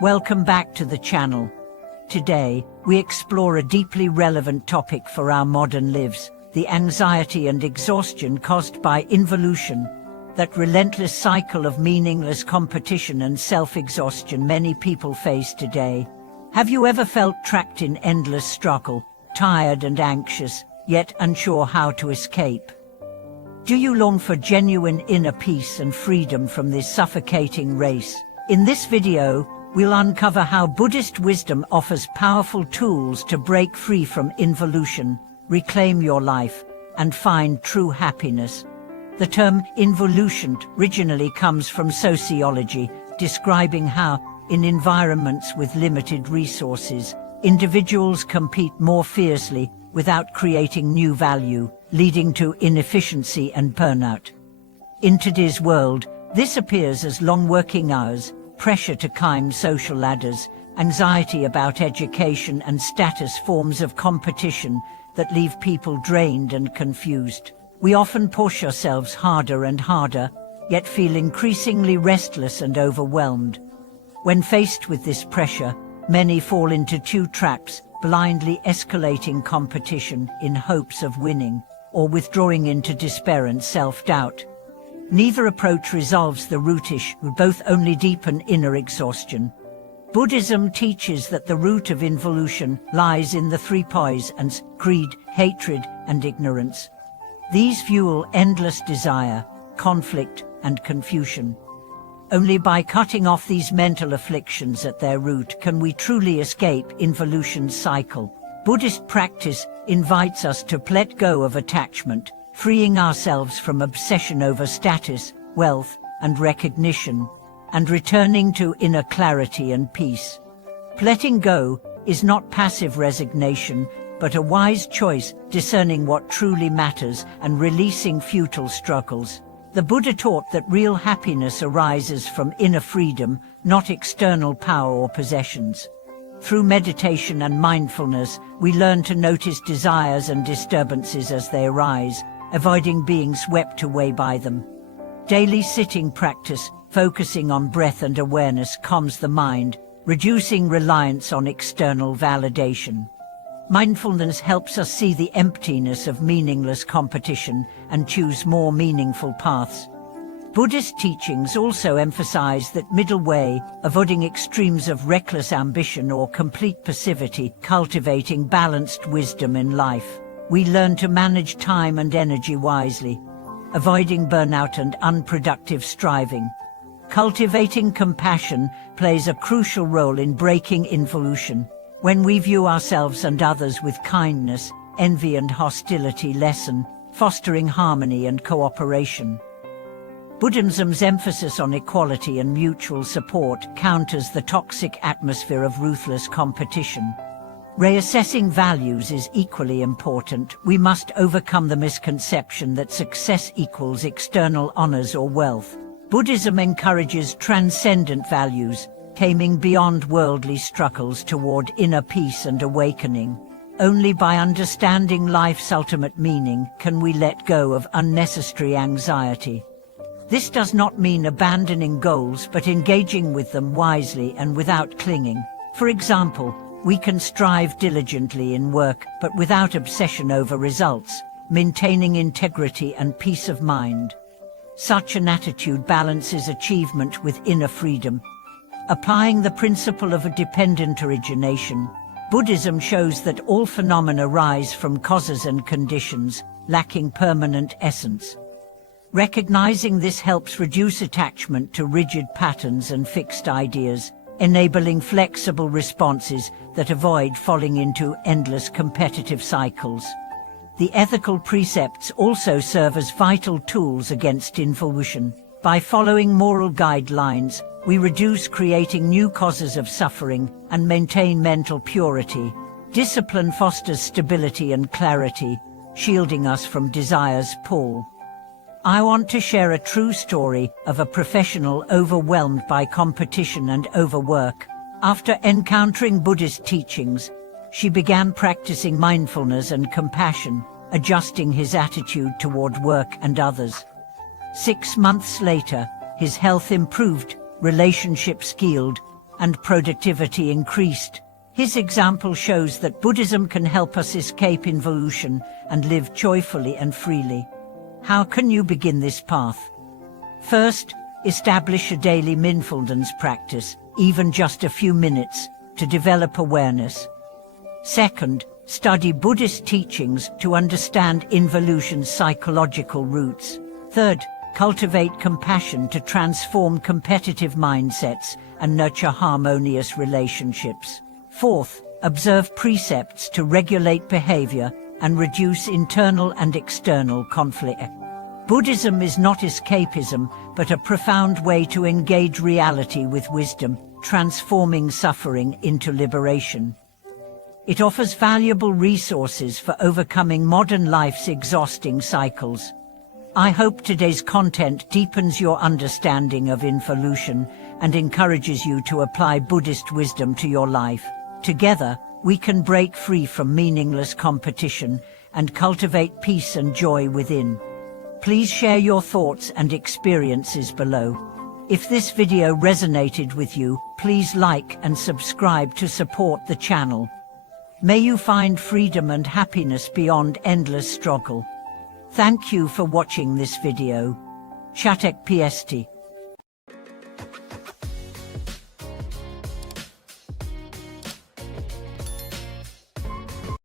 Welcome back to the channel. Today, we explore a deeply relevant topic for our modern lives, the anxiety and exhaustion caused by involution, that relentless cycle of meaningless competition and self-exhaustion many people face today. Have you ever felt trapped in endless struggle, tired and anxious, yet unsure how to escape? Do you long for genuine inner peace and freedom from this suffocating race? In this video, we'll uncover how Buddhist wisdom offers powerful tools to break free from involution, reclaim your life, and find true happiness. The term involution originally comes from sociology, describing how, in environments with limited resources, individuals compete more fiercely without creating new value, leading to inefficiency and burnout. In today's world, this appears as long working hours, pressure to climb social ladders, anxiety about education and status forms of competition that leave people drained and confused. We often push ourselves harder and harder, yet feel increasingly restless and overwhelmed. When faced with this pressure, many fall into two traps, blindly escalating competition in hopes of winning, or withdrawing into despair and self-doubt. Neither approach resolves the root issue, both only deepen inner exhaustion. Buddhism teaches that the root of involution lies in the three poisons: greed, hatred, and ignorance. These fuel endless desire, conflict, and confusion. Only by cutting off these mental afflictions at their root can we truly escape involution's cycle. Buddhist practice invites us to let go of attachment, freeing ourselves from obsession over status, wealth, and recognition, and returning to inner clarity and peace. Letting go is not passive resignation, but a wise choice, discerning what truly matters and releasing futile struggles. The Buddha taught that real happiness arises from inner freedom, not external power or possessions. Through meditation and mindfulness, we learn to notice desires and disturbances as they arise, avoiding being swept away by them. Daily sitting practice, focusing on breath and awareness, calms the mind, reducing reliance on external validation. Mindfulness helps us see the emptiness of meaningless competition and choose more meaningful paths. Buddhist teachings also emphasize that middle way, avoiding extremes of reckless ambition or complete passivity, cultivating balanced wisdom in life. We learn to manage time and energy wisely, avoiding burnout and unproductive striving. Cultivating compassion plays a crucial role in breaking involution. When we view ourselves and others with kindness, envy and hostility lessen, fostering harmony and cooperation. Buddhism's emphasis on equality and mutual support counters the toxic atmosphere of ruthless competition. Reassessing values is equally important. We must overcome the misconception that success equals external honors or wealth. Buddhism encourages transcendent values, aiming beyond worldly struggles toward inner peace and awakening. Only by understanding life's ultimate meaning can we let go of unnecessary anxiety. This does not mean abandoning goals, but engaging with them wisely and without clinging. For example, we can strive diligently in work, but without obsession over results, maintaining integrity and peace of mind. Such an attitude balances achievement with inner freedom. Applying the principle of a dependent origination, Buddhism shows that all phenomena arise from causes and conditions, lacking permanent essence. Recognizing this helps reduce attachment to rigid patterns and fixed ideas, enabling flexible responses that avoid falling into endless competitive cycles. The ethical precepts also serve as vital tools against involution. By following moral guidelines, we reduce creating new causes of suffering and maintain mental purity. Discipline fosters stability and clarity, shielding us from desire's pull. I want to share a true story of a professional overwhelmed by competition and overwork. After encountering Buddhist teachings, she began practicing mindfulness and compassion, adjusting his attitude toward work and others. 6 months later, his health improved, relationships healed, and productivity increased. His example shows that Buddhism can help us escape involution and live joyfully and freely. How can you begin this path? First, establish a daily mindfulness practice, even just a few minutes, to develop awareness. Second, study Buddhist teachings to understand involution's psychological roots. Third, cultivate compassion to transform competitive mindsets and nurture harmonious relationships. Fourth, observe precepts to regulate behavior and reduce internal and external conflict. Buddhism is not escapism, but a profound way to engage reality with wisdom, transforming suffering into liberation. It offers valuable resources for overcoming modern life's exhausting cycles. I hope today's content deepens your understanding of involution and encourages you to apply Buddhist wisdom to your life. Together, we can break free from meaningless competition and cultivate peace and joy within. Please share your thoughts and experiences below. If this video resonated with you, please like and subscribe to support the channel. May you find freedom and happiness beyond endless struggle. Thank you for watching this video. Pathtopeace.